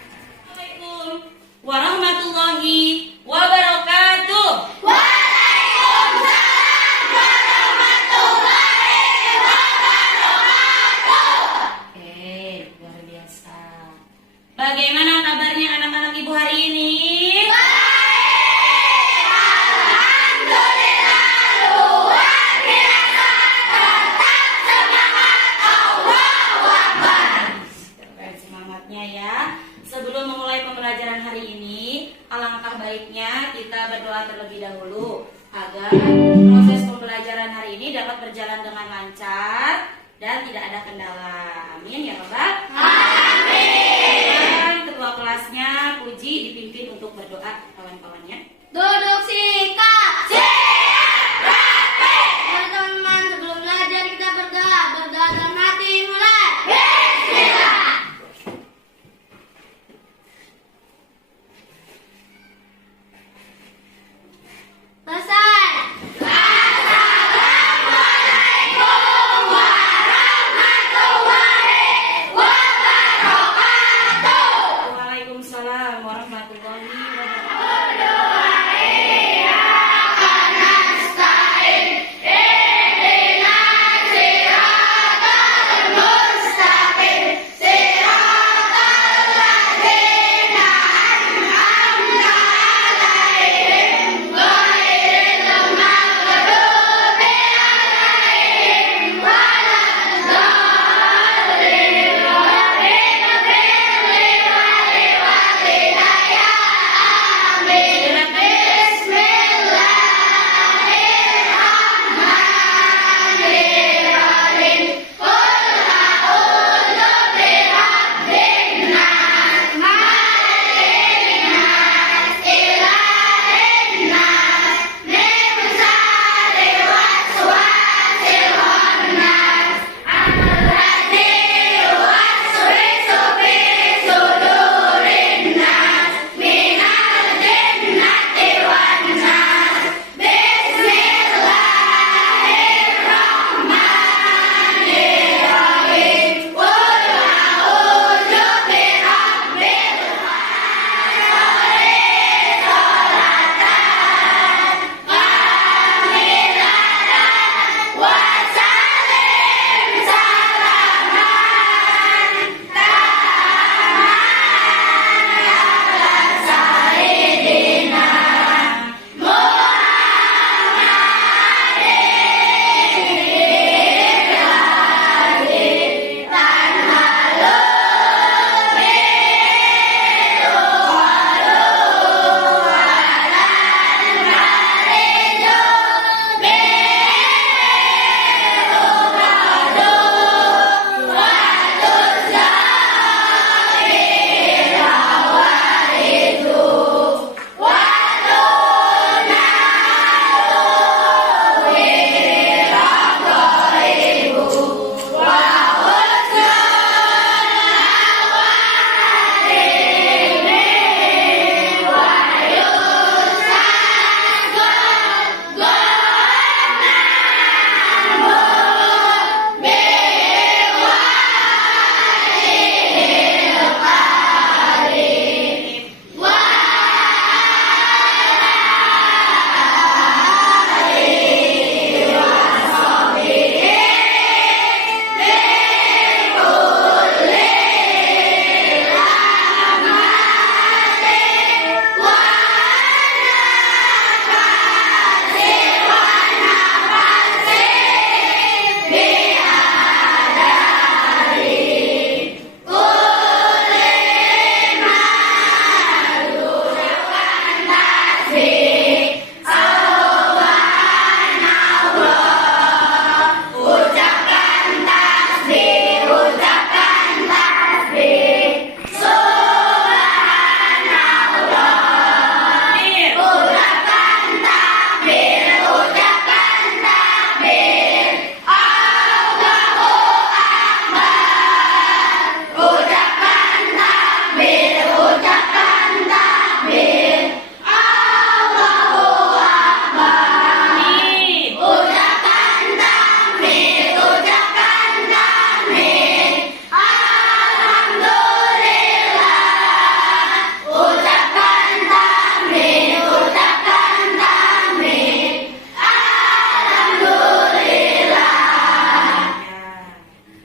Assalamualaikum warahmatullahi wabarakatuh. Waalaikumsalam warahmatullahi wabarakatuh. Luar biasa. Bagaimana kabarnya anak-anak ibu hari ini? Alhamdulillah luar biasa. Tetap semangat, Allahu Akbar. Keren semangatnya ya. Sebelum memulai pembelajaran hari ini, alangkah baiknya kita berdoa terlebih dahulu agar proses pembelajaran hari ini dapat berjalan dengan lancar dan tidak ada kendala. Amin ya Bapak. Amin. Ketua kelasnya Puji dipimpin untuk berdoa kawan-kawannya. Duduk sikap. Siap. Rapi. Teman-teman, sebelum belajar kita berdoa. Berdoa dalam hati mulai. Bismillah. Selesai. Assalamualaikum warahmatullahi wabarakatuh. Waalaikumsalam warahmatullahi wabarakatuh.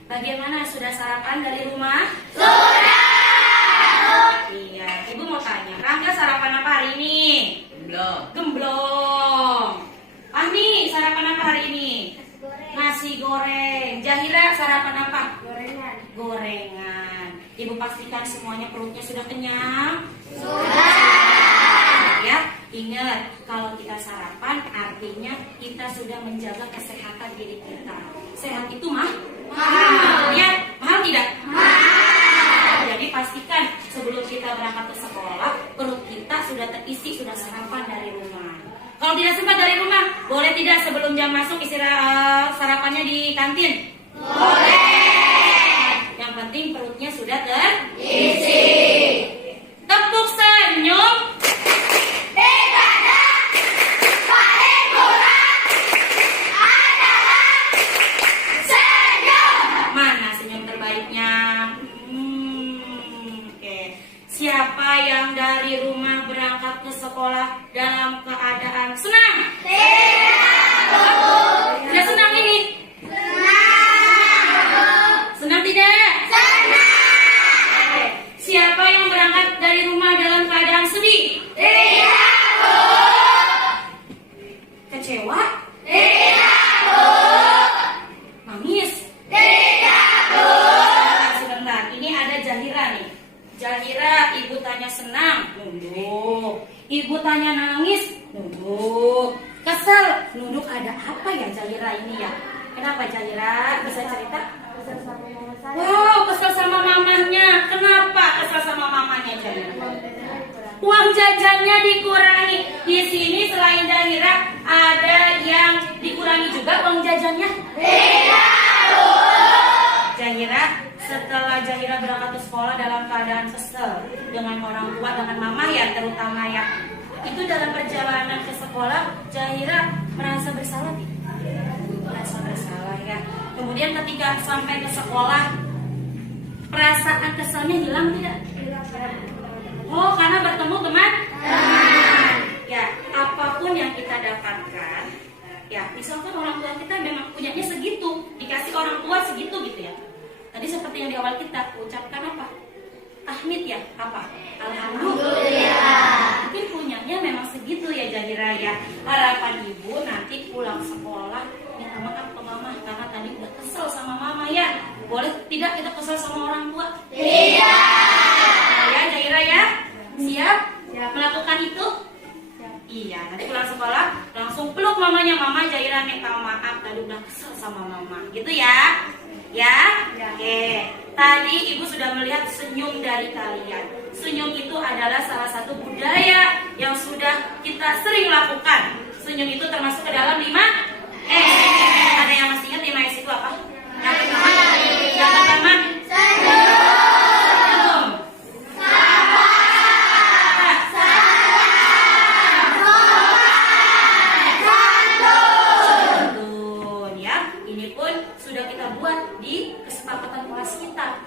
Bagaimana, sudah sarapan dari rumah? Iya, Ibu mau tanya, Rangga sarapan apa hari ini? Gemblong. Ahmi sarapan apa hari ini? Nasi goreng. Jahira sarapan apa? Gorengan. Ibu pastikan semuanya perutnya sudah kenyang? Ya, ingat kalau kita sarapan artinya kita sudah menjaga kesehatan diri kita. Sehat itu mahal. Ya, mahal tidak? Jadi pastikan sebelum kita berangkat ke sekolah, perut kita sudah terisi, sudah sarapan dari rumah. Kalau tidak sempat dari rumah, boleh tidak sebelum jam masuk istirahat sarapannya di kantin? Boleh. Yang penting perutnya sudah terisi. Tepuk senyum. Mana senyum terbaiknya? Oke. Siapa yang dari rumah berangkat ke sekolah dalam keadaan senang? Tidak senang ini? Senang tidak? Oke. Siapa yang berangkat dari rumah dalam keadaan sedih? Kecewa? Nangis? Sebentar, ini ada Jahira nih. Jahira, ibu tanya senang, nunduk. Ibu tanya nangis, nunduk. Kesel, nunduk. Ada apa ya Jahira ini ya? Kenapa Jahira? Bisa cerita? Wow, kesel sama mamanya. Kenapa kesel sama mamanya Jahira? Uang jajannya dikurangi. Di sini selain Jahira, ada yang dikurangi juga uang jajannya? Jahira, setelah Jahira berangkat ke sekolah dalam keadaan kesel dengan orang tua, dengan mama ya terutama ya, itu dalam perjalanan ke sekolah Jahira merasa bersalah tidak? Merasa bersalah ya. Kemudian ketika sampai ke sekolah, perasaan keselnya hilang tidak? Oh, karena bertemu teman. Ya, apapun yang kita dapatkan, ya misalkan orang tua kita memang punyanya segitu, dikasih orang tua segitu gitu ya. Tadi seperti yang di awal kita ucapkan apa? Tahmid ya, apa? Alhamdulillah. Mungkin punyanya memang segitu ya Jahira ya. Harapan ibu nanti pulang sekolah minta maaf ke mama karena tadi udah kesel sama mama ya. Boleh tidak kita kesel sama orang tua? Tidak. Ya Jahira ya, siap? Melakukan itu? Iya, nanti pulang sekolah langsung peluk mamanya. Mama, Jahira minta maaf tadi udah kesel sama mama. Gitu ya? Ya? Oke. Tadi ibu sudah melihat senyum dari kalian. Senyum itu adalah salah satu budaya yang sudah kita sering lakukan. Senyum itu termasuk ke dalam 5S. Ada yang masih ingat 5S itu apa? Yang pertama? Senyum.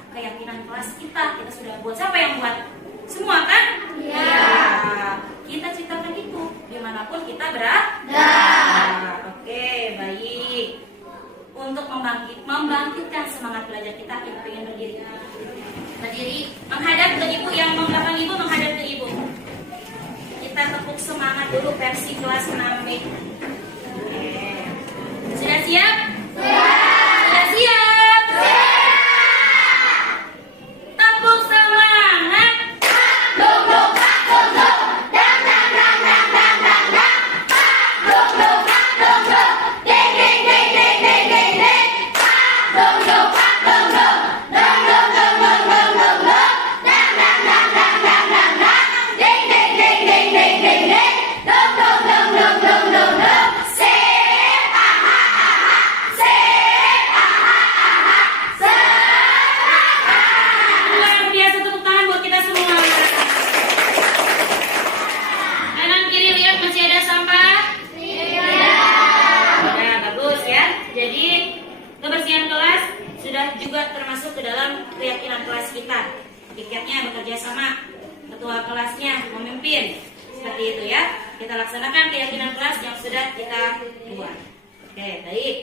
Keyakinan kelas kita sudah buat. Siapa yang buat? Semua kan? Iya. Kita ciptakan itu dimanapun kita berada. Oke, baik. Untuk membangkitkan semangat belajar kita ingin berdiri menghadap ke ibu, yang belakang ibu menghadap ke ibu. Kita tepuk semangat dulu versi kelas 6B. Oke. Sudah siap? Sudah siap? Tepuk semangat. kelasnya, memimpin. Seperti itu ya. Kita laksanakan keyakinan kelas yang sudah kita buat. Oke, baik.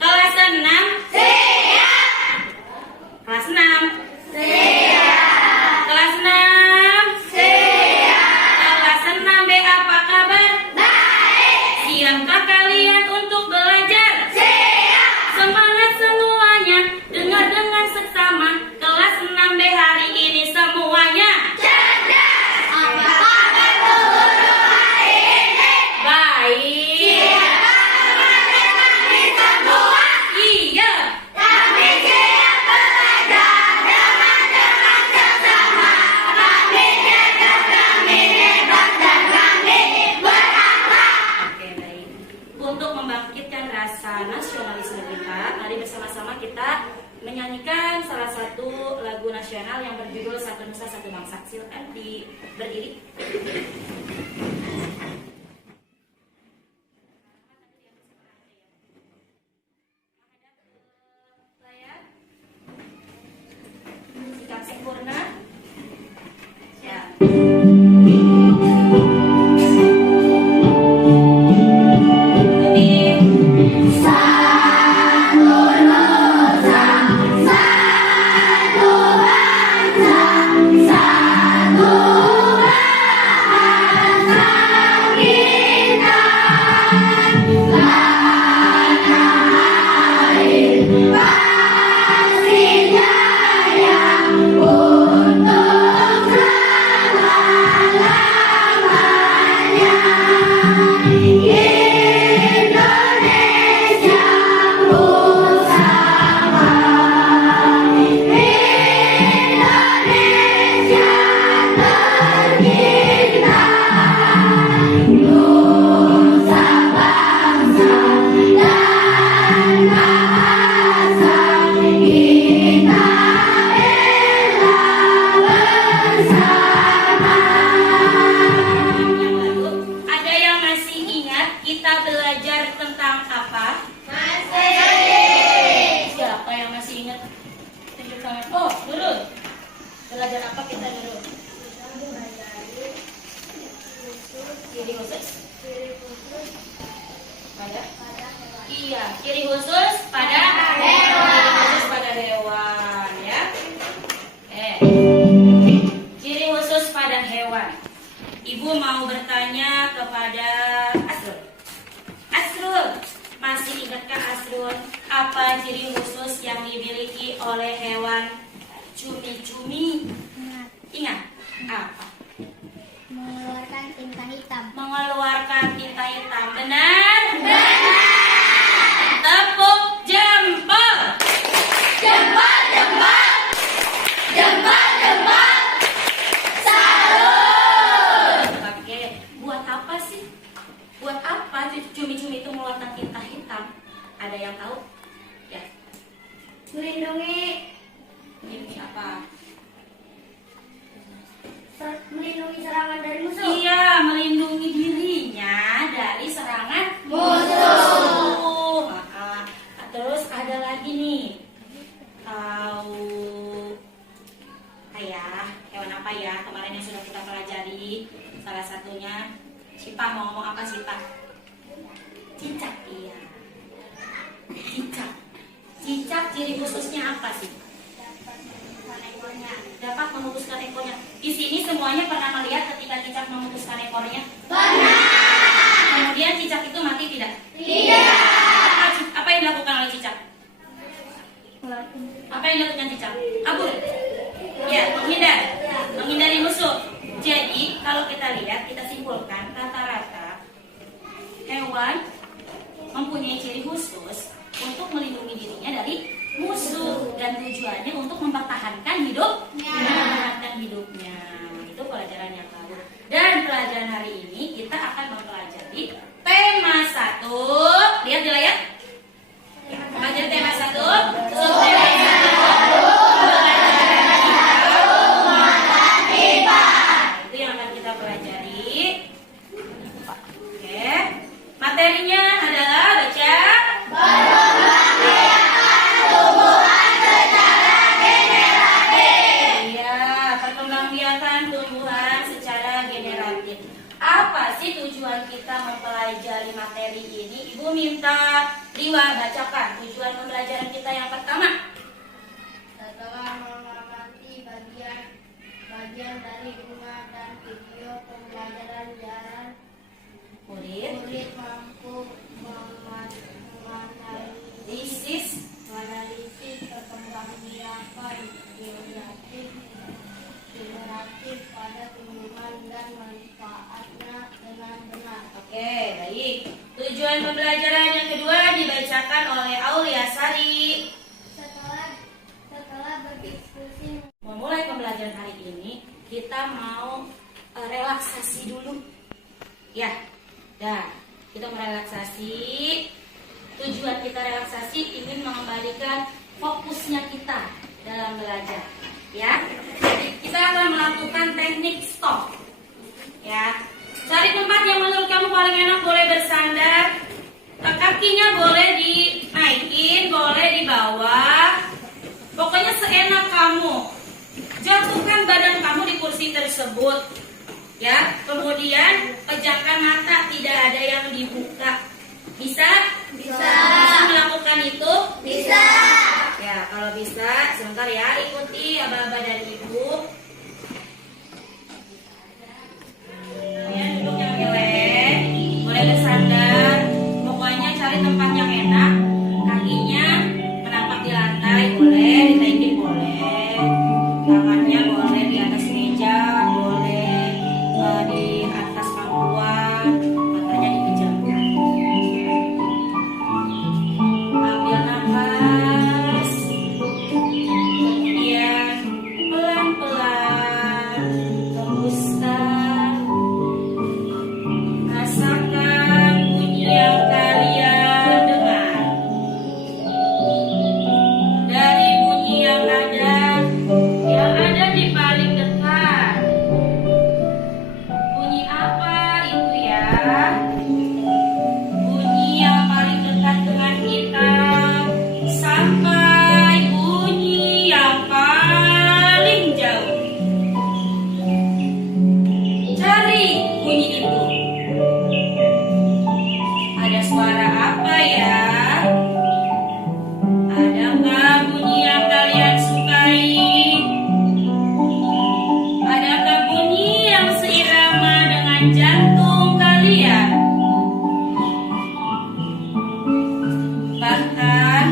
Kelas 6. Siap. Kelas 6. Siap. Kelas 6. Siap. Kelas 6B apa kabar? Baik. Siapkah kalian untuk belajar? Siap. Semangat semuanya, dengar dengan seksama. Kelas 6B hari ini semuanya Cerdas. Apa kabar guru hari ini? baik. Siapkah kami semua? Iya. Kami siap belajar dengan seksama. Kami cerdas, kami hebat, dan kami berakhlak. Oke, baik. Untuk membangkitkan rasa nasionalisme kita, mari bersama-sama kita menyanyikan salah satu lagu nasional yang berjudul Satu Nusa Satu Bangsa. Silakan berdiri. Sikap sempurna. Ya. Yang lalu, ada yang masih ingat kita belajar tentang apa? Siapa yang masih ingat? Tunjuk tangan. Oh, Nurul. Belajar apa kita, Nurul? Ciri khusus? Pada? Iya, ciri khusus pada hewan. Ciri khusus pada hewan, ya. Ciri khusus pada hewan. Ibu mau bertanya kepada Asrul. Asrul, masih ingatkah Asrul apa ciri khusus yang dimiliki oleh hewan cumi-cumi? Ingat? Apa? Mengeluarkan tinta hitam. Mengeluarkan tinta hitam. Benar? Tepuk jempol. Jempol, jempol. Jempol, jempol. Salut. Oke, buat apa sih? Buat apa cumi-cumi itu mengeluarkan tinta hitam? Ada yang tahu? Ya, Melindungi ini apa? serangan dari musuh. Iya, melindungi dirinya dari serangan Musuh. Terus ada lagi nih. Tahu hewan apa ya? Kemarin yang sudah kita pelajari. Salah satunya Sipa, mau ngomong apa Sipa? Cicak, iya. Cicak. Cicak ciri khususnya apa sih? Dapat memutuskan ekornya. Di sini semuanya pernah melihat ketika cicak memutuskan ekornya? Pernah. Kemudian cicak itu mati tidak? Tidak. Apa yang dilakukan oleh cicak? Apa yang dilakukan cicak? Kabur. Ya, menghindar. Menghindari musuh. Jadi, kalau kita lihat, kita simpulkan rata-rata hewan mempunyai ciri khusus untuk melindungi dirinya dari musuh dan tujuannya untuk mempertahankan hidupnya. Itu pelajaran yang lalu. Dan pelajaran hari ini kita akan mempelajari tema 1. Lihat di layar. Pelajari tema 1. Tema 1 itu yang akan kita pelajari. Oke. Materinya adalah baca. Iya, perkembangbiakan tumbuhan secara mempelajari materi ini, Ibu minta Liwa bacakan tujuan pembelajaran kita yang pertama. Setelah mengamati bagian dari bunga dan video pembelajaran jalan, murid mampu menganalisis perkembangbiakan generatif pada tumbuhan dan manfaatnya dengan benar. Oke, baik. Tujuan pembelajaran yang kedua dibacakan oleh Aulia Sari. Setelah berdiskusi Memulai pembelajaran hari ini, kita mau relaksasi dulu. Ya, kita merelaksasi. Tujuan kita relaksasi ingin mengembalikan fokusnya kita dalam belajar. Ya, jadi kita akan melakukan teknik stop. Ya, cari tempat yang menurut kamu paling enak, boleh bersandar. Kakinya boleh dinaikin, boleh di bawah. Pokoknya seenak kamu. Jatuhkan badan kamu di kursi tersebut. Ya, kemudian pejamkan mata, tidak ada yang dibuka. Bisa? Bisa. Bisa melakukan itu? Bisa. Ya, kalau bisa, sebentar ya, ikuti aba-aba dari Ibu. Kalian duduk yang rileks, boleh bersandar. Pokoknya cari tempat yang enak. Kakinya menapak di lantai, boleh ditaikin, boleh. Tangannya boleh di atas meja, boleh di atas pangkuan. Matanya dipejamkan. Ambil nafas, kemudian pelan-pelan hembuskan. Rasakan bunyi yang kalian dengar. Dari bunyi yang ada di paling dekat. Bunyi apa itu ya? Bunyi yang paling dekat dengan kita sampai bunyi yang paling jauh. Cari bunyi itu. Ada suara apa ya? Adakah bunyi yang kalian sukai? Adakah bunyi yang seirama dengan jantung kalian? Bahkan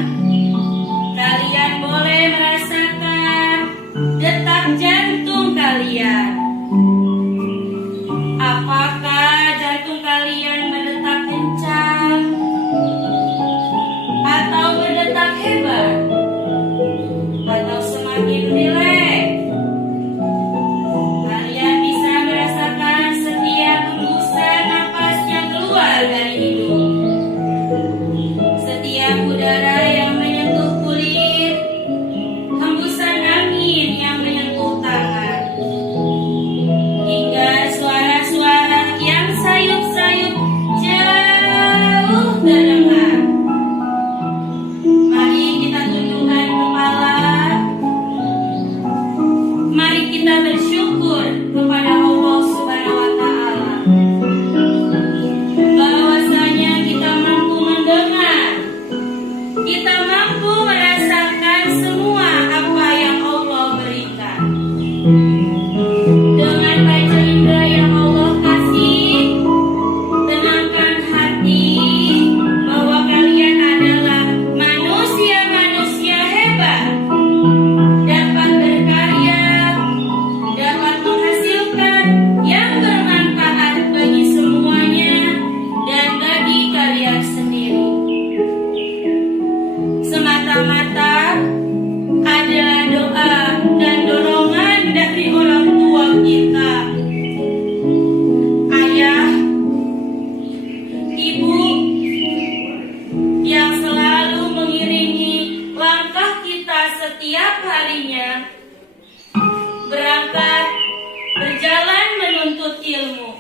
kalian boleh merasakan detak jantung kalian. Apakah jantung kalian berdetak kencang atau berdetak hebat? Atau semakin rileks? Kalian bisa merasakan setiap hembusan napas yang keluar dari hidung. Setiap udara yang menyentuh kulit, hembusan angin yang menyentuh tangan, hingga suara-suara yang sayup-sayup jauh terdengar. Mari kita tundukkan kepala. Mari kita bersyukur kepada Allah Subhanahu wa Ta'ala. Bahwasanya kita mampu mendengar, kita mampu merasakan semua apa yang Allah berikan. Dengan panca indera yang Allah kasih, tenangkan hati bahwa kalian adalah manusia-manusia hebat, dapat berkarya, dapat menghasilkan yang bermanfaat bagi semuanya dan bagi kalian sendiri. Semata-mata adalah doa dan dorongan dari orang tua kita, ayah, ibu, yang selalu mengiringi langkah kita setiap harinya berangkat berjalan menuntut ilmu.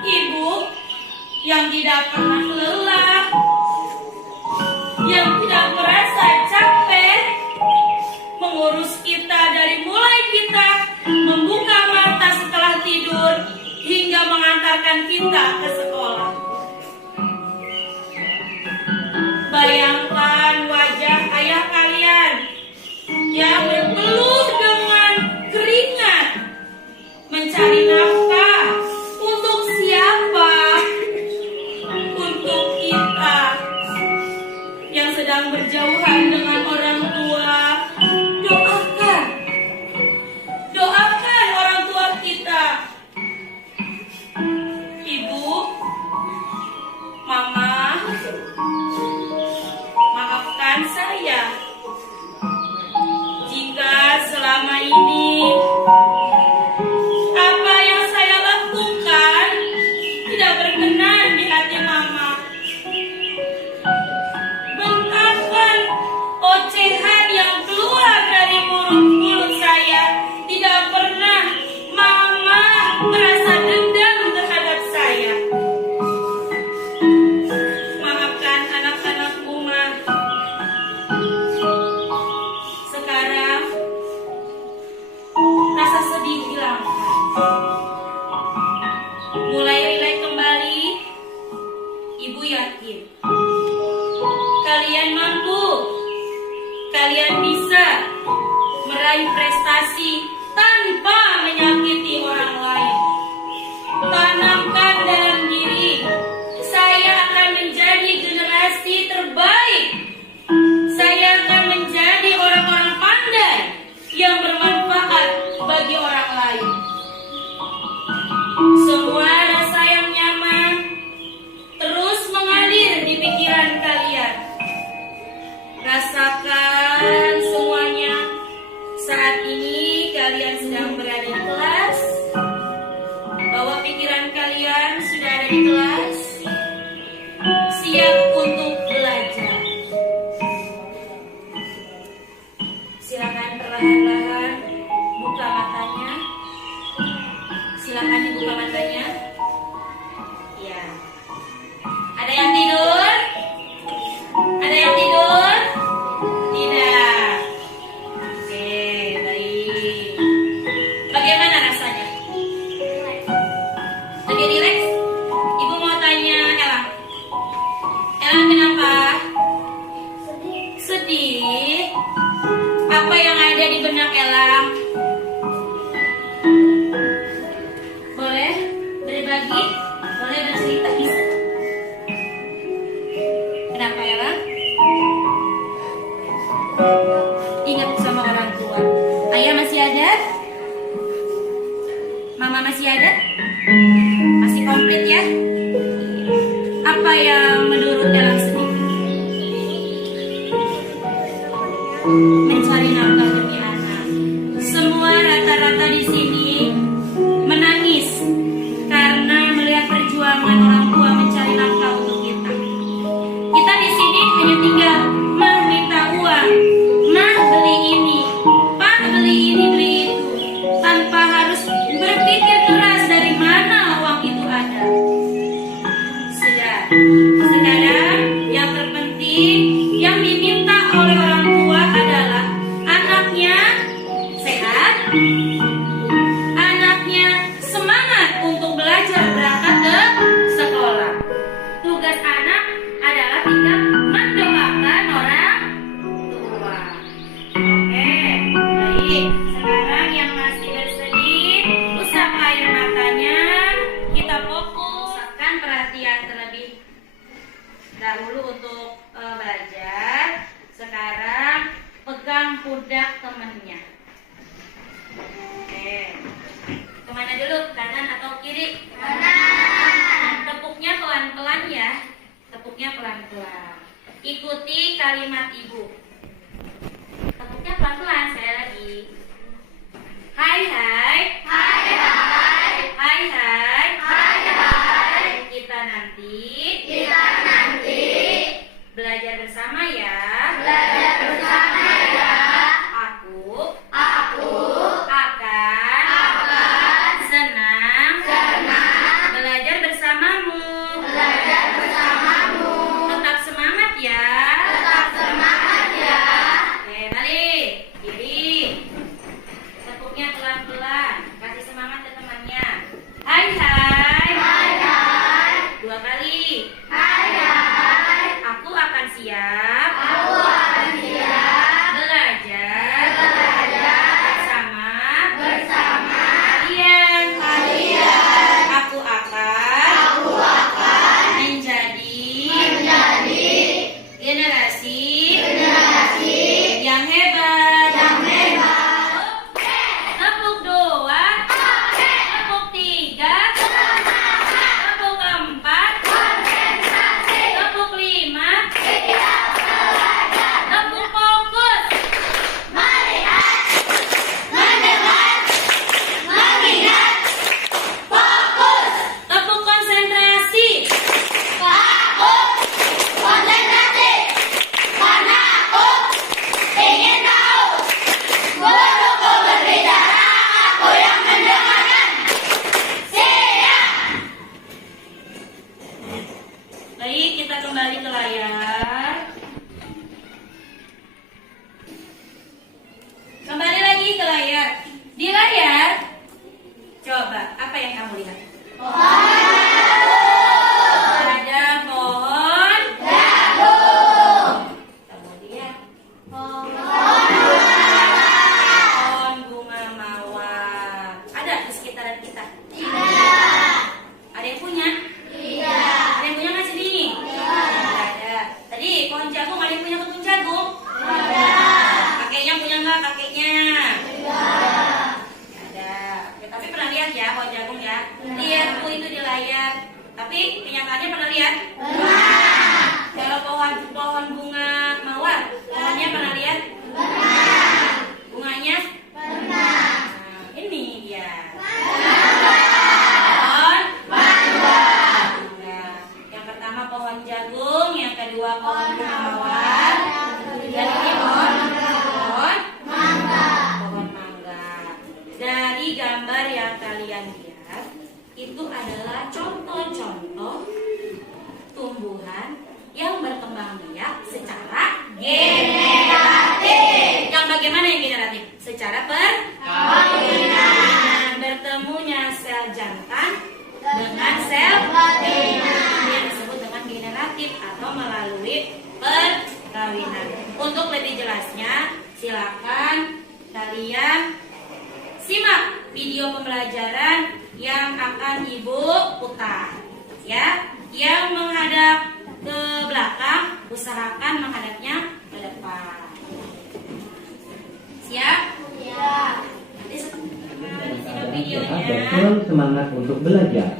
Ibu yang tidak pernah lelah, yang tidak merasa capek mengurus kita dari mulai kita membuka mata setelah tidur hingga yang mengantarkan kita ke sekolah. Bayangkan wajah ayah kalian yang berpeluh dengan keringat mencari nafkah. Untuk siapa? Untuk kita yang sedang berjauhan dengan orang tua. Doakan orang tua kita. Ibu, Mama, maafkan saya jika selama ini apa yang saya lakukan tidak berkenan di hati Mama. Bentakan ocehan yang keluar dari mulut saya tidak pernah Mama merasa dendam terhadap saya. Maafkan anak-anakku, Ma. Sekarang rasa sedih hilangkan. Mulai rileks kembali. Ibu yakin kalian mampu, kalian bisa meraih prestasi tanpa menyakiti orang lain. Tanamkan dalam diri, saya akan menjadi generasi terbaik. Saya akan menjadi orang-orang pandai yang bermanfaat bagi orang lain. Semua rasa yang nyaman terus mengalir di pikiran kalian. Rasakan semuanya. Saat ini kalian sedang berada di kelas. Bahwa pikiran kalian sudah ada di kelas, siap untuk belajar. Silakan perlahan-lahan buka matanya. Silakan dibuka matanya. Ya. Ada yang tidur? Ada yang tidur? Tidak. Oke, baik. Bagaimana rasanya? Lagi rileks? Ibu mau tanya Ella. Ella kenapa? Sedih. Apa yang ada di benak Ella? Boleh berbagi? Boleh bercerita kisah? Kenapa Ella? Ingat sama orang tua. Ayah masih ada? Mama masih ada? Masih komplit ya? Apa yang menurut Ella sedih? Mencari nafkah demi anak. Semua rata-rata di sini menangis karena melihat perjuangan orang tua mencari nafkah untuk kita. Kita di sini hanya tinggal meminta uang, Mah beli ini, Pak beli ini, beli itu, tanpa harus berpikir keras dari mana uang itu ada. Sudah. Sekarang yang terpenting yang diminta oleh orang tua adalah anaknya sehat, anaknya semangat untuk belajar berangkat ke sekolah. Tugas anak adalah tinggal mendoakan orang tua. Oke, baik. Sekarang yang masih bersedih, usap air matanya. Kita fokuskan perhatian terlebih dahulu untuk belajar. Sekarang pegang pundak temennya. Oke. Kemana dulu? Kanan atau kiri? Kanan. Tepuknya pelan-pelan ya. Tepuknya pelan-pelan. Ikuti kalimat ibu. Tepuknya pelan-pelan. Saya lagi. Hai hai. Hai hai. Hai hai. Hai hai. Kita nanti belajar bersama ya. Belajar bersama ya. Aku akan senang belajar bersamamu. Tetap semangat ya. Oke, balik. Kiri. Tepuknya pelan-pelan. Kasih semangat ke temannya. Hai Baik, kita kembali ke layar. Kembali lagi ke layar. Di layar, coba apa yang kamu lihat? Ada pohon jagung. Kemudian pohon bunga mawar. Ada di sekitaran kita? Ada yang punya? Ada yang punya nggak sini? Ada. Tadi pohon jagung, ada yang punya kebun jagung? Kakeknya punya nggak kakeknya? Ada. Ya, tapi pernah lihat ya pohon jagung ya? Lihat Bu itu di layar. Tapi kenyataannya pernah lihat? Kalau pohon bunga mawar, pohonnya pernah lihat? Bunganya? Nah, ini dia. Pohon mangga. Yang pertama pohon jagung, yang kedua pohon bunga mawar, dan ini pohon mangga. Dari gambar yang kalian lihat, itu adalah contoh-contoh tumbuhan yang berkembang biak secara generatif. Yang bagaimana yang generatif? Secara perkawinan. Bertemunya sel jantan dengan sel betina yang disebut dengan generatif atau melalui perkawinan. Untuk lebih jelasnya, silakan kalian simak video pembelajaran yang akan Ibu putar, ya. Yang menghadap ke belakang, usahakan menghadapnya ke depan. Siap? Ya. Nanti setelah dan videonya. selalu semangat untuk belajar.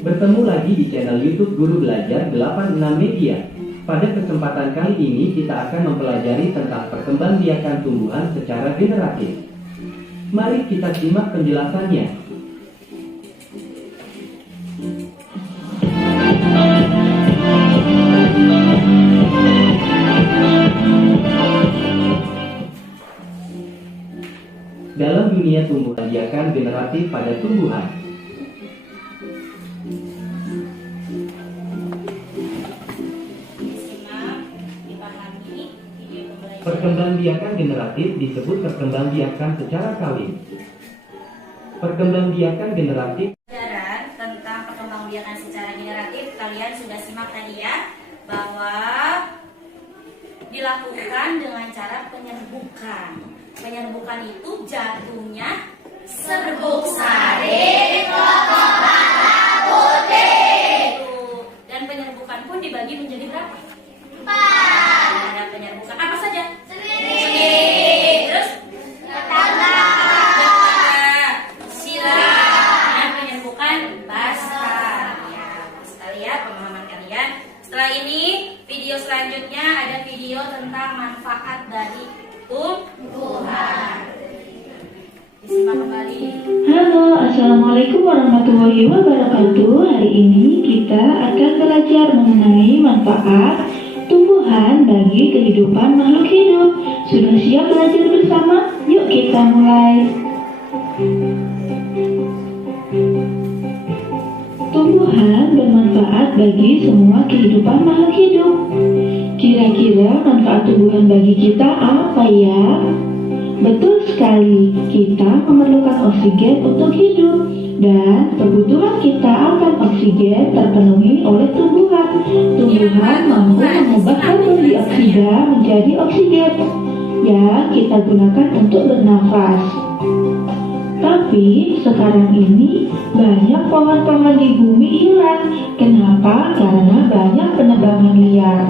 Bertemu lagi di channel YouTube Guru Belajar 86 Media. Pada kesempatan kali ini kita akan mempelajari tentang perkembangbiakan tumbuhan secara generatif. Mari kita simak penjelasannya. Dalam dunia tumbuhan biakan generatif pada tumbuhan, Simak, dipahami video pembelajaran. perkembangbiakan generatif disebut perkembangbiakan secara kawin. Perkembangbiakan generatif Pelajaran tentang perkembangbiakan secara generatif kalian sudah simak tadi ya, bahwa dilakukan dengan cara penyerbukan. Penyerbukan itu jatuhnya serbuk sari pokok merah putih. Dan penyerbukan pun dibagi menjadi berapa? 4. Ada penyerbukan apa saja? Sendiri. Terus? Tetangga. Dan penyerbukan basah. Ya, sekali ya pemahaman kalian. Setelah ini, video selanjutnya ada video tentang manfaat dari tumbuhan. Disimak kembali. Halo, Assalamualaikum warahmatullahi wabarakatuh. Hari ini kita akan belajar mengenai manfaat tumbuhan bagi kehidupan makhluk hidup. Sudah siap belajar bersama? Yuk kita mulai. Tumbuhan bermanfaat bagi semua kehidupan makhluk hidup. Kira-kira manfaat tumbuhan bagi kita apa ya? Betul sekali, kita memerlukan oksigen untuk hidup dan kebutuhan kita akan oksigen terpenuhi oleh tumbuhan. Tumbuhan mampu mengubah karbon dioksida menjadi oksigen yang kita gunakan untuk bernafas. Tapi sekarang ini banyak pohon-pohon di bumi hilang. Kenapa? Karena banyak penebangan liar.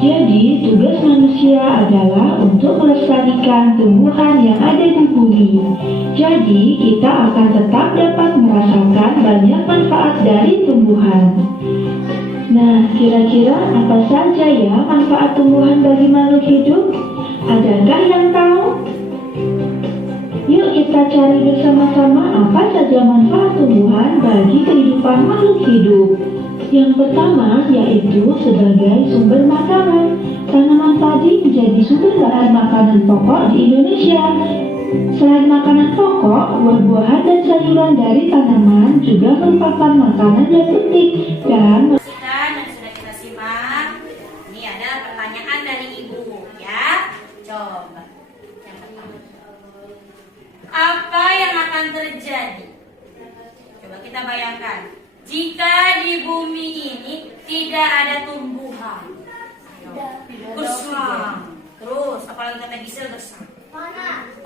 Jadi, tugas manusia adalah untuk melestarikan tumbuhan yang ada di bumi. Jadi, kita akan tetap dapat merasakan banyak manfaat dari tumbuhan. Nah, kira-kira apa saja ya manfaat tumbuhan bagi makhluk hidup? Adakah yang tahu? Yuk kita cari bersama-sama apa saja manfaat tumbuhan bagi kehidupan makhluk hidup. Yang pertama yaitu sebagai sumber makanan. Tanaman padi menjadi sumber bahan makanan pokok di Indonesia. Selain makanan pokok, buah-buahan dan sayuran dari tanaman juga merupakan makanan yang penting dan bayangkan, jika di bumi ini tidak ada tumbuhan, gersang. Terus apalagi kata Gisel, gersang.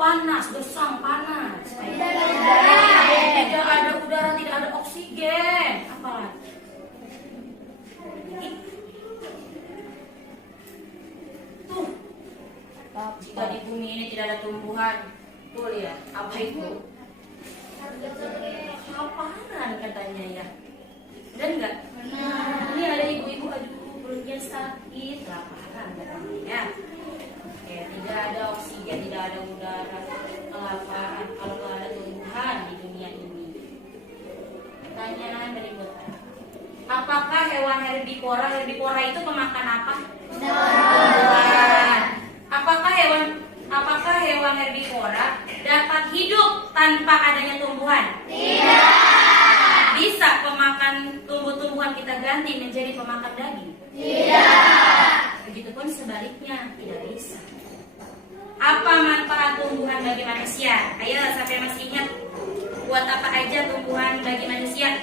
Panas, gersang, panas. Tidak ada udara, tidak ada oksigen. Apa? Tuh. Jika di bumi ini tidak ada tumbuhan, tuh lihat, apa itu? Kelaparan katanya ya. Dan enggak? Ini ada ibu-ibu, aduh perutnya sakit, kelaparan katanya ya. Oke, tidak ada oksigen, tidak ada udara, kelaparan. Kalau nggak ada tumbuhan di dunia ini. Pertanyaan berikutnya. Apakah hewan herbivora? Herbivora itu pemakan apa? Tumbuhan. Apakah hewan herbivora dapat hidup tanpa adanya tumbuhan? Tidak. Bisa pemakan tumbuh-tumbuhan kita ganti menjadi pemakan daging? Tidak. Begitupun sebaliknya, tidak bisa. Apa manfaat tumbuhan bagi manusia? Ayo, sampai masih ingat buat apa aja tumbuhan bagi manusia?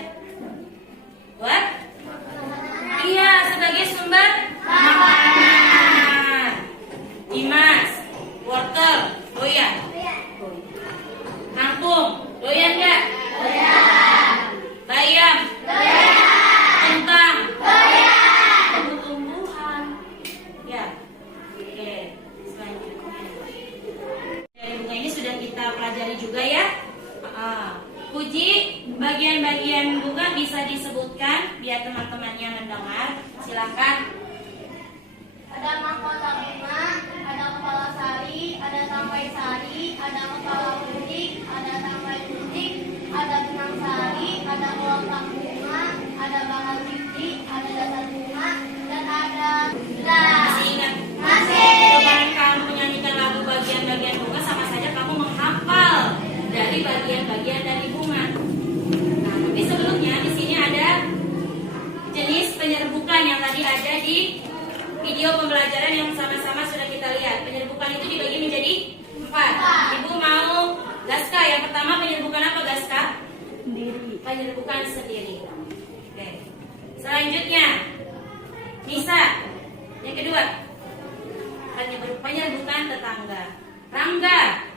Buat? Iya, sebagai sumber makanan. Dimas, wortel, doyan. Kangkung, doyan nggak? Doyan. Bayam, doyan. Kentang, doyan. Tumbuhan. Ya. Oke, selanjutnya. Dari bunga ini sudah kita pelajari juga ya. Puji, bagian-bagian bunga bisa disebutkan biar teman-temannya mendengar. Silakan. Ada mahkota bunga, ada kepala sari, ada tangkai sari, ada kepala gunting, ada tangkai gunting, ada benang sari, ada kelopak bunga, ada bakal biji, ada dasar bunga, dan ada gelas. Masih ingat? Masih. Kemarin kamu menyanyikan lagu bagian-bagian bunga, sama saja kamu menghafal dari bagian-bagian dari bunga. Nah, tapi sebelumnya di sini ada jenis penyerbukan yang tadi ada di video pembelajaran yang sama-sama sudah kita lihat. Penyerbukan itu dibagi menjadi 4. Ibu mau Gaska. Yang pertama penyerbukan apa, Gaska? Sendiri. Penyerbukan sendiri. Oke. Selanjutnya Nisa. Yang kedua penyerbukan tetangga. Rangga.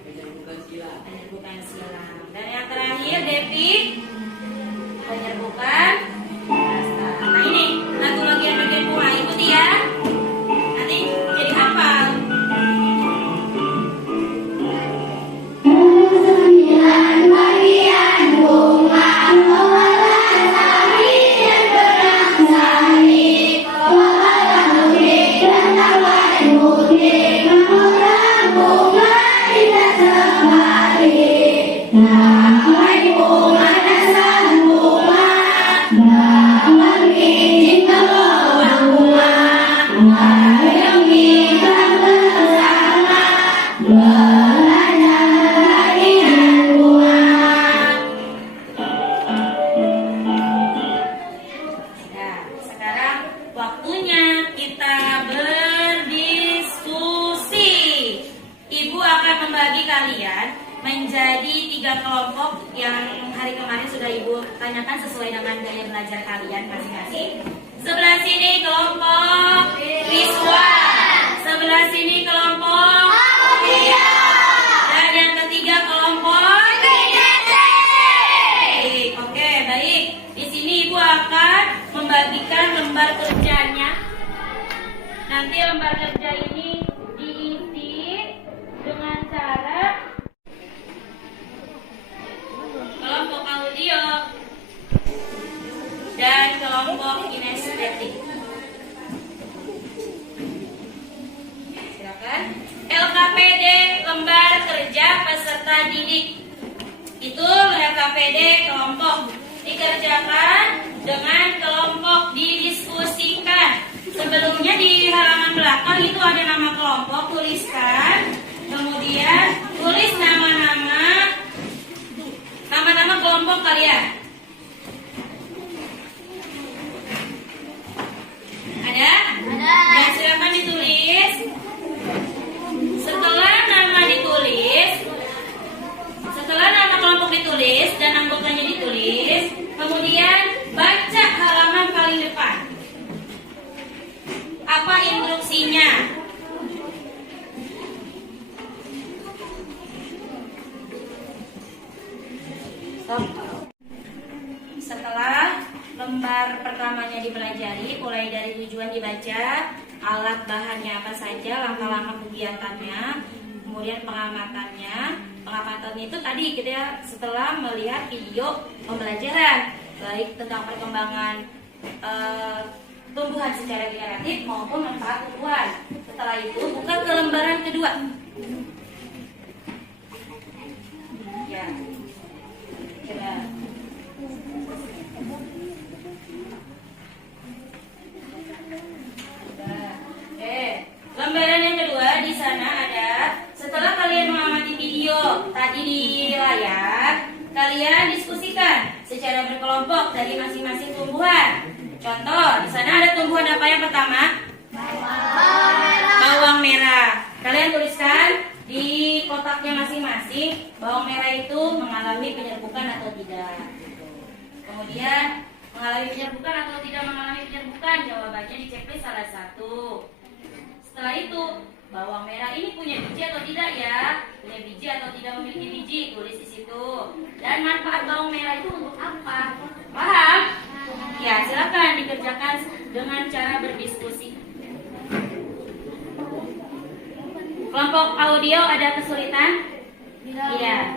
Penyerbukan silang. Dan yang terakhir Devi. Penyerbukan rasa. Nah ini lagu bagian-bagian bunga, ikuti ya. Nanti jadi hafal. Sembilan bagian bunga, kepala sari dan benang sari, kepala gunting dan tangkai gunting, mengulang bunga tidak sekali. Tangkai bunga, dasar bunga, dapat biji kelopak bunga, ayo kita bersama belajar bagian bunga. Nah, sekarang waktunya kita berdiskusi. Ibu akan membagi kalian menjadi 3 kelompok yang hari kemarin sudah Ibu tanyakan sesuai dengan gaya belajar kalian masing-masing. Sebelah sini kelompok Rizwan, sebelah sini kelompok Aulia, dan yang ketiga kelompok Oke, baik. Di sini Ibu akan membagikan lembar kerjanya. Nanti lembar kerja ini diisi dengan cara kelompok audio dan kelompok kinestetik. Silakan. LKPD lembar kerja peserta didik. Itu LKPD kelompok dikerjakan dengan kelompok didiskusikan. Sebelumnya di halaman belakang itu ada nama kelompok, tuliskan. Kemudian tulis nama-nama kelompok kalian. Ada? Ada. Ya, silakan ditulis. Setelah nama kelompok ditulis dan anggotanya ditulis, Kemudian baca halaman paling depan. Apa instruksinya? Stop. Setelah lembar pertamanya dipelajari, mulai dari tujuan dibaca, alat bahannya apa saja, langkah-langkah kegiatannya, kemudian pengamatannya. Pengamatan itu tadi kita setelah melihat video pembelajaran, baik tentang perkembangan tumbuhan secara generatif maupun manfaat tumbuhan. Setelah itu buka ke lembaran kedua. Ya. Coba. Oke, lembaran yang kedua di sana ada. Setelah kalian mengamati video tadi di layar, kalian diskusikan secara berkelompok dari masing-masing tumbuhan. Contoh, di sana ada tumbuhan apa yang pertama? Bawang merah. Kalian tuliskan di kotaknya masing-masing, bawang merah itu mengalami penyerbukan atau tidak. Kemudian mengalami penyerbukan atau tidak mengalami penyerbukan, jawabannya di checklist salah satu. Setelah itu, bawang merah ini punya biji atau tidak ya? Punya biji atau tidak memiliki biji, tulis di situ. Dan manfaat bawang merah itu untuk apa? Paham? Ya, silakan dikerjakan dengan cara berdiskusi. Kelompok audio ada kesulitan? Iya.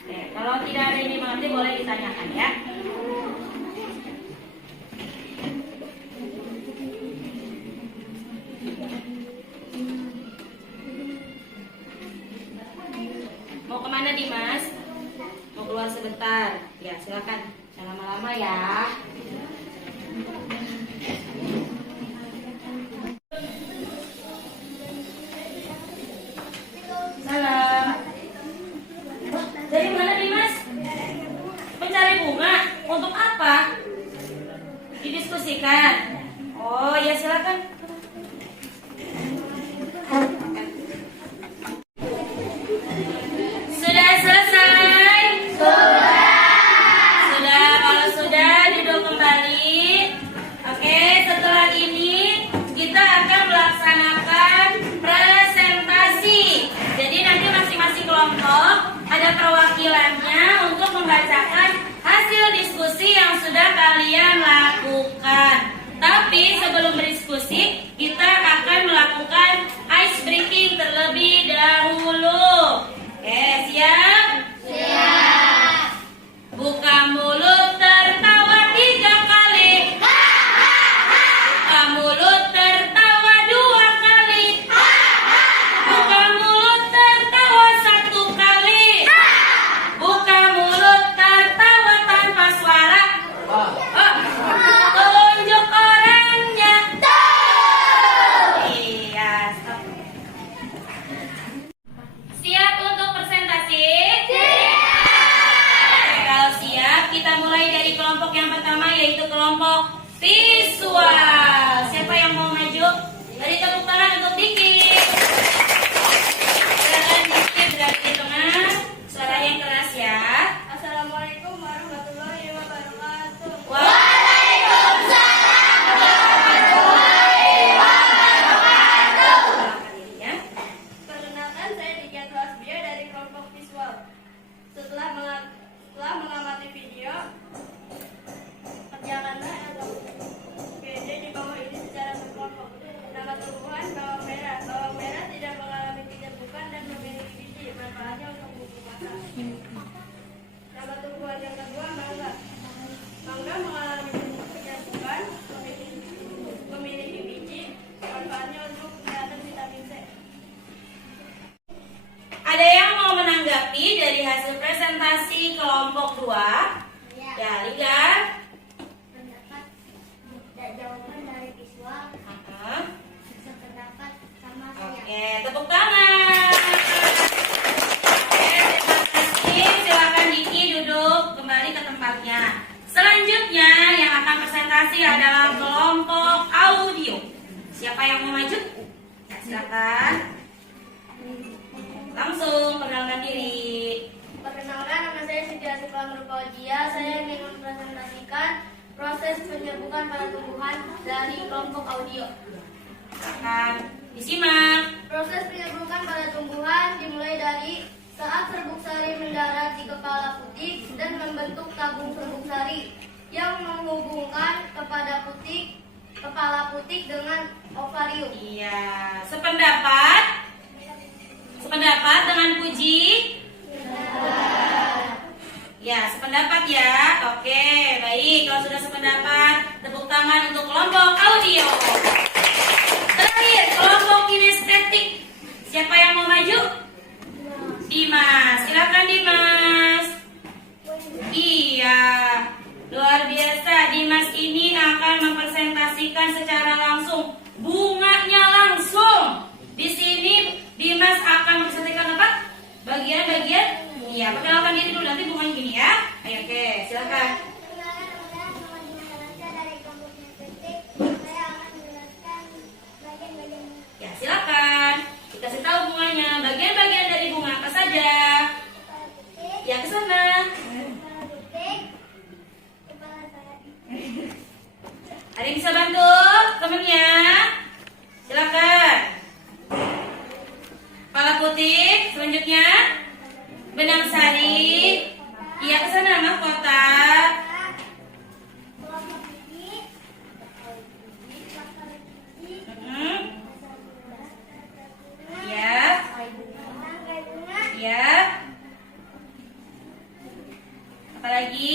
Oke, kalau tidak ada yang dimengerti boleh ditanyakan ya. Mau kemana Dimas? Mau keluar sebentar? Ya silakan, jangan lama-lama ya. Salam. Wah, dari mana Dimas? Mencari bunga. Untuk apa? Didiskusikan. Oh ya silakan. Sudah selesai? Sudah, kalau sudah duduk kembali. Oke, setelah ini kita akan melaksanakan presentasi. Jadi nanti masing-masing kelompok ada perwakilannya untuk membacakan hasil diskusi yang sudah kalian lakukan. Tapi sebelum berdiskusi, kita akan melakukan ice breaking terlebih dahulu. Oke, siap? Siap. Buka mulut tertawa 3 kali. Buka mulut tertawa 2 kali. Buka mulut tertawa 1 kali. Buka mulut tertawa tanpa suara. Tunjuk orangnya. Iya, stop. Siap untuk presentasi? Oke, kalau siap, kita mulai dari kelompok yang pertama, yaitu kelompok visual. Siapa yang mau maju? Beri tepuk tangan untuk Diki. Silakan Diki berada di tengah. Suara yang keras ya. Assalamualaikum warahmatullahi wabarakatuh. Perkenalkan, saya Diki Atlasbia dari kelompok visual. Setelah mengamati video, kerjakanlah PD di bawah ini secara berkelompok. Nama tumbuhan bawang merah. Bawang merah tidak mengalami penyerbukan dan memiliki biji. Manfaatnya untuk bumbu masak. Nama tumbuhan yang kedua, mangga. Mangga mengalami penyerbukan, memiliki biji. Manfaatnya untuk kesehatan vitamin C. Ada yang mau menanggapi dari hasil presentasi kelompok 2? Ya, Ligar. Pendapat dan jawaban dari visual sependapat sama saya. Oke, tepuk tangan. Oke, terima kasih. Silakan Diki duduk kembali ke tempatnya. Selanjutnya yang akan presentasi adalah kelompok audio. Siapa yang mau maju? Ya, silakan. Langsung perkenalkan diri. Perkenalkan, nama saya Siti Asifah Nurfauzia. Saya ingin mempresentasikan proses penyerbukan pada tumbuhan dari kelompok audio. Akan disimak. Proses penyerbukan pada tumbuhan dimulai dari saat serbuk sari mendarat di kepala putik dan membentuk tabung serbuk sari yang menghubungkan kepala putik dengan ovarium. Iya, sependapat dengan Puji? Ya, sependapat ya. Oke, baik. Kalau sudah sependapat, tepuk tangan untuk kelompok audio. Terakhir, kelompok kinestetik. Siapa yang mau maju? Dimas, silakan Dimas. Iya, luar biasa. Dimas ini akan mempresentasikan secara langsung bunganya langsung. Di sini Dimas akan mempresentasikan apa? Bagian-bagian. Iya, perkenalkan diri dulu, nanti bunganya gini ya. Ayo, oke, silakan. Ya, silakan. Dikasih tahu bunganya. Bagian-bagian dari bunga apa saja? Ya, ke sana. Ada yang bisa bantu temennya? Silakan. Kepala putik, selanjutnya benang sari. Iya, ke sana mahkota. Ya. Ya. Apalagi?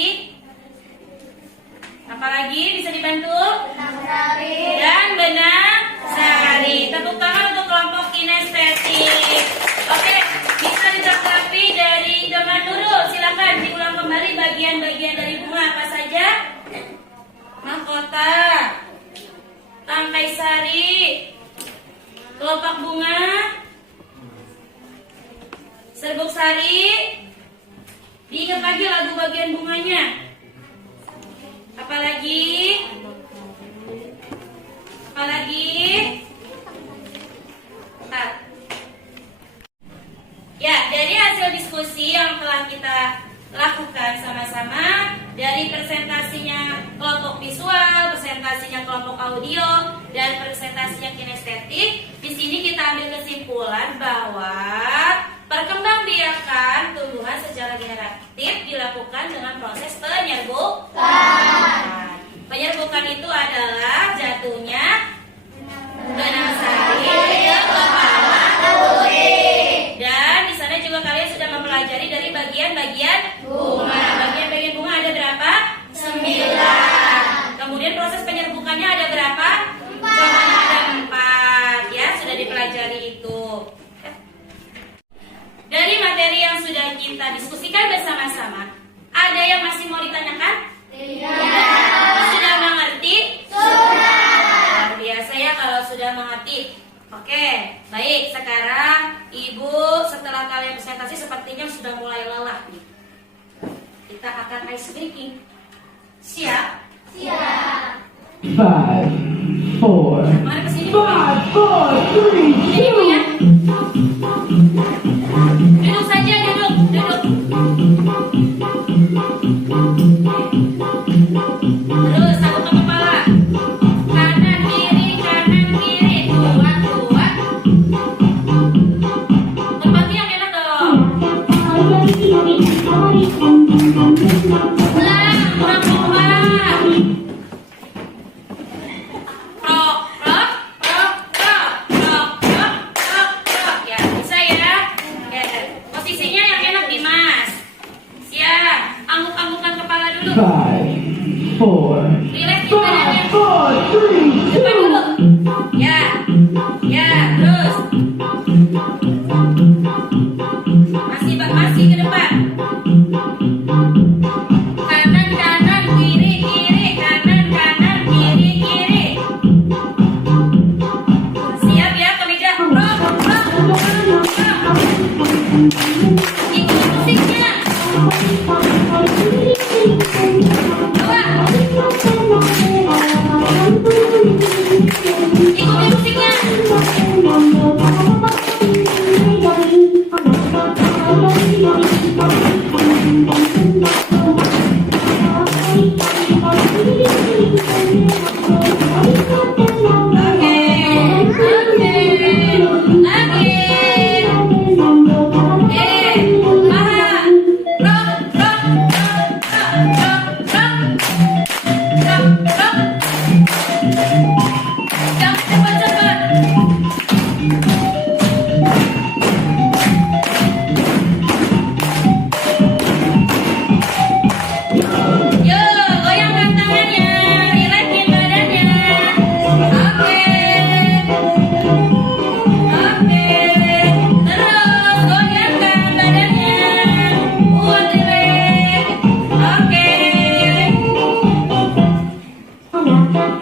Apalagi bisa dibantu? Dan benang sari. Tepuk tangan untuk kelompok kinestetik. Oke, bisa ditanggapi dari Teman Nurul. Silakan diulang kembali bagian-bagian dari bunga apa saja? Mahkota, tangkai sari, kelopak bunga, serbuk sari. Diingat lagi lagu bagian bunganya. Apalagi? Ya, dari hasil diskusi yang telah kita lakukan sama-sama, dari presentasinya kelompok visual, presentasinya kelompok audio, dan presentasinya kinestetik, di sini kita ambil kesimpulan bahwa perkembangbiakan tumbuhan secara generatif dilakukan dengan proses penyerbukan. Penyerbukan itu adalah jatuhnya benang sari ke kepala putik. Dan di sana juga kalian sudah mempelajari dari bagian-bagian bunga. Bagian-bagian bunga ada berapa? 9. Kemudian proses penyerbukannya ada berapa? 4. Ada 4. Ya, sudah dipelajari itu. Dari materi yang sudah kita diskusikan bersama-sama, ada yang masih mau ditanyakan? Tidak. Sudah mengerti? Sudah. Luar biasa ya kalau sudah mengerti. Oke, baik. Sekarang Ibu setelah kalian presentasi sepertinya sudah mulai lelah nih. Kita akan ice breaking. Siap? Siap. 5, 4, Mari ke sini. 5, 4, 3, Jadi Bu ya. 2. Duduk saja, duduk. Terus satu ke kepala. Kanan kiri. Kuat. Tempatnya yang enak dong. Ulang, kurang kuat. Prok. Ya, bisa ya. Oke. Posisinya yang enak Dimas. Siap. Angguk-anggukan kepala dulu. 5, 4, Relax di badannya. 5, 4, 3, Depan dulu. Ya, terus. Masih ke depan. Kanan, kiri, kanan, kiri. Siap ya, kemeja. Prok. Ikuti musiknya. 2. Ikuti musiknya. Oke,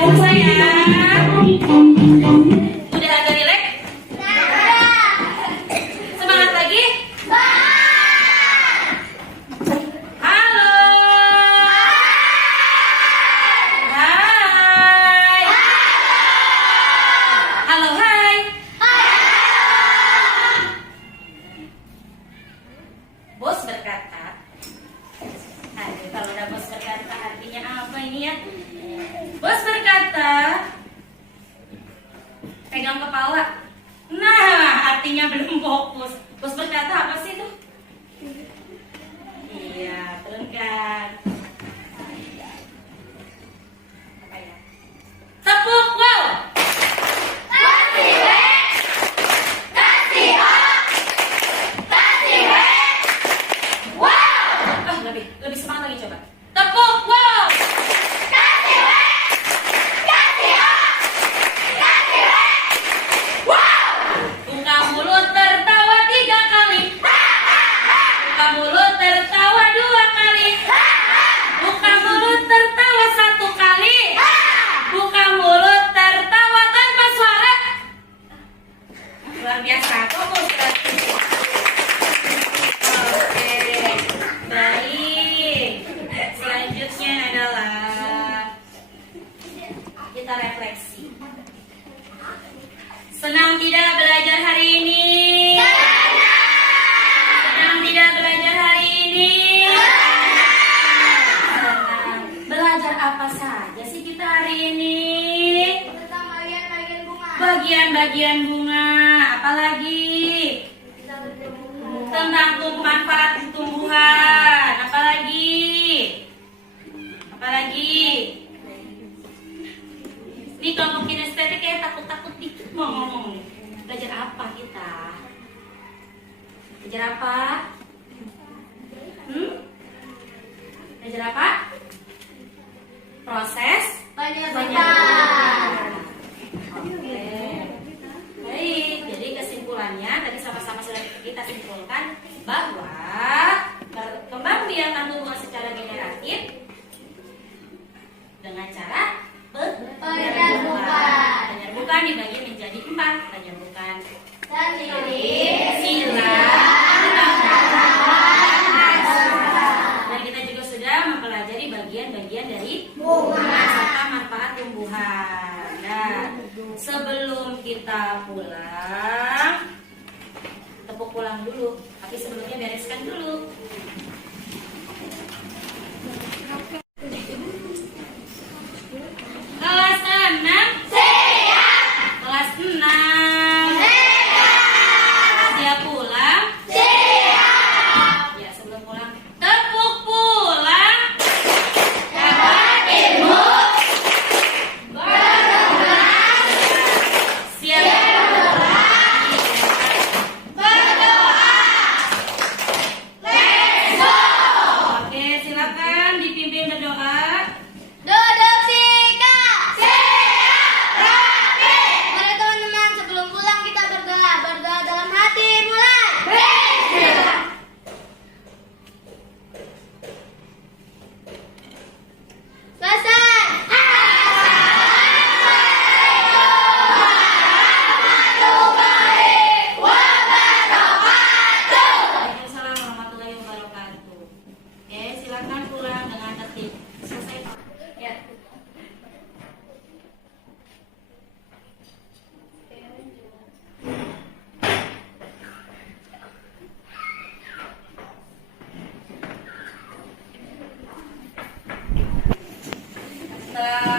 selesai ya. Udah agak rileks? Semangat lagi? Halo. Hai. Halo, hai. Bos berkata, aduh, kalau udah bos berkata artinya apa ini ya? Bos berkata, pegang kepala. Nah, artinya belum fokus. Bos berkata apa sih tuh? Iya, turunkan. Apa ya? Tepuk wow. Lebih semangat lagi coba. Tepuk wow. Buka mulut tertawa 3 kali. Buka mulut tertawa 2 kali. Buka mulut tertawa 1 kali. Buka mulut tertawa tanpa suara. Luar biasa. Fokus berarti. Oke, baik. Selanjutnya adalah kita refleksi. Senang tidak belajar hari ini? Senang tidak belajar hari ini? Senang. Belajar apa saja sih kita hari ini? Tentang bagian-bagian bunga. Bagian-bagian bunga. Apalagi? Tentang manfaat tumbuhan. Apalagi? Apalagi? Ini kelompok kinestetik kayak takut-takut dikit mau ngomong. Belajar apa kita? Belajar apa? Belajar apa? Proses Penyebutan. Oke. Baik, jadi kesimpulannya tadi sama-sama sudah kita simpulkan bahwa berkembang biakan tumbuhan secara generatif dengan cara Penyerbukan. Penyerbukan dibagi menjadi 4. Penyerbukan Sendiri. sila, dan kita juga sudah mempelajari bagian-bagian dari bunga serta manfaat tumbuhan. Nah, sebelum kita pulang, tepuk pulang dulu. Tapi sebelumnya bereskan dulu. Kelas 6 siap. Kelas 6 siap pulang. Siap. Ya, sebelum pulang tepuk pulang. Dapat ilmu. Siap pulang. Berdoa. Let's go. Oke, silakan dipimpin berdoa. Duduk sikap. Siap. Rapi. Mari teman-teman, sebelum pulang kita berdoa. Berdoa dalam hati. Mulai. Selesai. Waalaikumsalam warahmatullahi wabarakatuh. Oke, silakan pulang dengan tertib. Selesai, Pak. Ya. Setelah